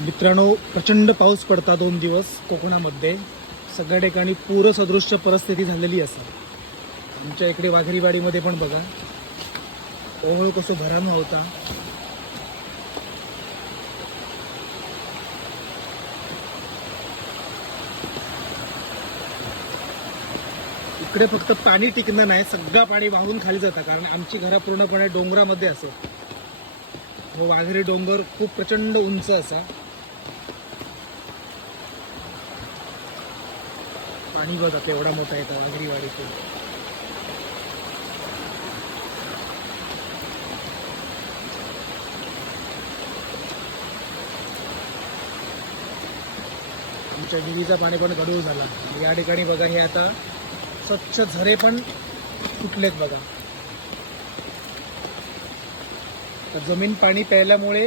मित्रांनो, प्रचंड पाऊस पडता 2 दिवस कोकणामध्ये. सगळ्या ठिकाणी पूरसदृश्य परिस्थिती झालेली असा. आमच्या इकडे वाघरीवाडीमध्ये पण बघा ओहोळ कसो भरानो होता. इकडे फक्त पाणी टिकणं नाही, सगळं पाणी वाहून खाली जातं, कारण आमची घरं पूर्णपणे डोंगरामध्ये असत. हो, वाघरी डोंगर खूप प्रचंड उंच असा. पाणी बघा एवढा मोठा येतं वाघरीवाडीतून. आमच्या विहिरीचा पाणी पण गढूळ झाला. या ठिकाणी बघा हे आता स्वच्छ झरे पण फुटलेत बघा. जमीन पाणी प्यायल्यामुळे